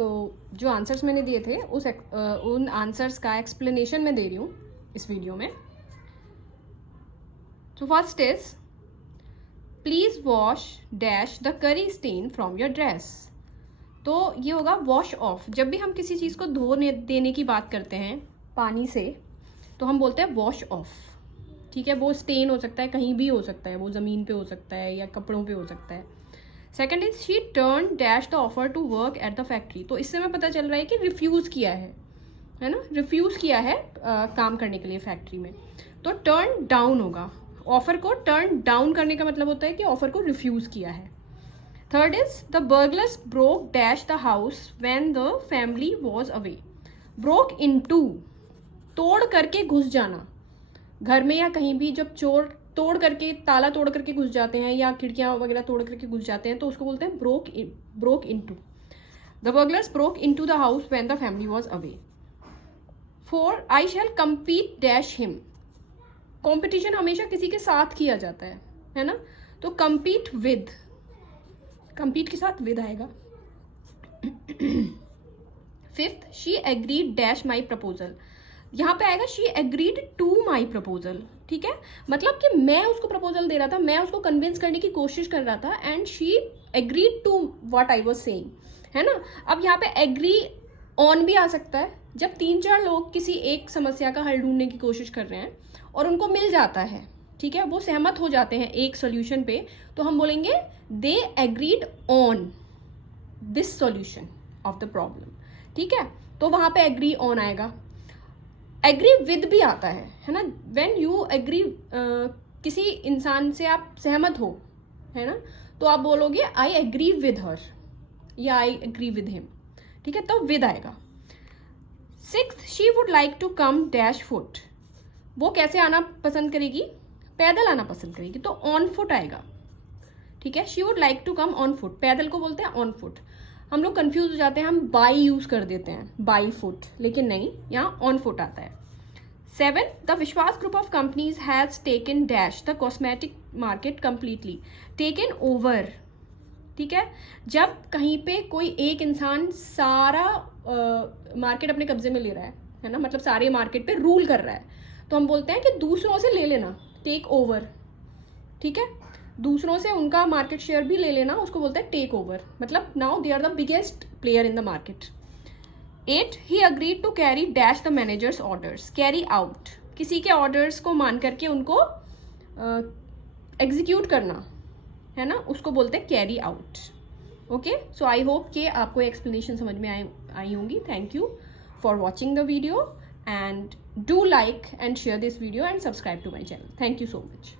तो जो आंसर्स मैंने दिए थे उन आंसर्स का एक्सप्लेनेशन मैं दे रही हूँ इस वीडियो में। तो first is please wash dash the curry stain from your dress. तो ये होगा वॉश ऑफ। जब भी हम किसी चीज़ को धोने देने की बात करते हैं पानी से तो हम बोलते हैं वॉश ऑफ, ठीक है। वो स्टेन हो सकता है, कहीं भी हो सकता है, वो ज़मीन पे हो सकता है या कपड़ों पे हो सकता है। Second is she turn dash the offer to work at the factory. तो इससे हमें पता चल रहा है कि रिफ्यूज़ किया है ना, रिफ्यूज़ किया है काम करने के लिए फैक्ट्री में। तो टर्न डाउन होगा। ऑफर को टर्न डाउन करने का मतलब होता है कि ऑफर को रिफ्यूज़ किया है। Third is the burglars broke dash the house when the family was away. Broke into, तोड़ करके घुस जाना। घर में या कहीं भी जब चोर तोड़ करके, ताला तोड़ करके घुस जाते हैं या खिड़कियां वगैरह तोड़ करके घुस जाते हैं तो उसको बोलते हैं broke into. The burglars broke into the house when the family was away. 4 I shall compete dash him. Competition हमेशा किसी के साथ किया जाता है ना, तो कम्पीट विद, कम्पीट के साथ विद आएगा। 5th she agreed dash my proposal. यहाँ पे आएगा she agreed to my proposal, ठीक है। मतलब कि मैं उसको प्रपोजल दे रहा था, मैं उसको कन्विंस करने की कोशिश कर रहा था and she agreed to what I was saying, है ना। अब यहाँ पे एग्री ऑन भी आ सकता है। जब 3-4 लोग किसी एक समस्या का हल ढूंढने की कोशिश कर रहे हैं और उनको मिल जाता है, ठीक है, वो सहमत हो जाते हैं एक सोल्यूशन पे, तो हम बोलेंगे they agreed on this solution of the problem, ठीक है। तो वहाँ पे एग्री ऑन आएगा। एग्री विद भी आता है ना। व्हेन यू एग्री, किसी इंसान से आप सहमत हो, है ना, तो आप बोलोगे आई एग्री विद हर या आई एग्री विद हिम, ठीक है, तो विद आएगा। 6th she would like to come dash foot. वो कैसे आना पसंद करेगी? पैदल आना पसंद करेगी, तो ऑन फुट आएगा, ठीक है। She would like to come on foot, पैदल को बोलते हैं ऑन फुट। हम लोग कंफ्यूज हो जाते हैं, हम बाई यूज कर देते हैं, बाई फुट, लेकिन नहीं, यहाँ ऑन फुट आता है। 7 द विश्वास group of companies has taken dash the cosmetic market completely. Taken over, ठीक है। जब कहीं पे कोई एक इंसान सारा मार्केट अपने कब्जे में ले रहा है ना, मतलब सारे मार्केट पे रूल कर रहा है, तो हम बोलते हैं कि दूसरों से ले लेना, टेक ओवर, ठीक है। दूसरों से उनका मार्केट शेयर भी ले लेना, उसको बोलते हैं टेक ओवर। मतलब now they are the biggest player in the market. 8 he agreed to carry dash the managers orders. Carry out, किसी के ऑर्डर्स को मान करके उनको एग्जीक्यूट करना, है ना, उसको बोलते हैं carry out. Okay, so I hope कि आपको एक्सप्लेनेशन समझ में आई होंगी। Thank you for watching the video and do like and share this video and subscribe to my channel. Thank you so much.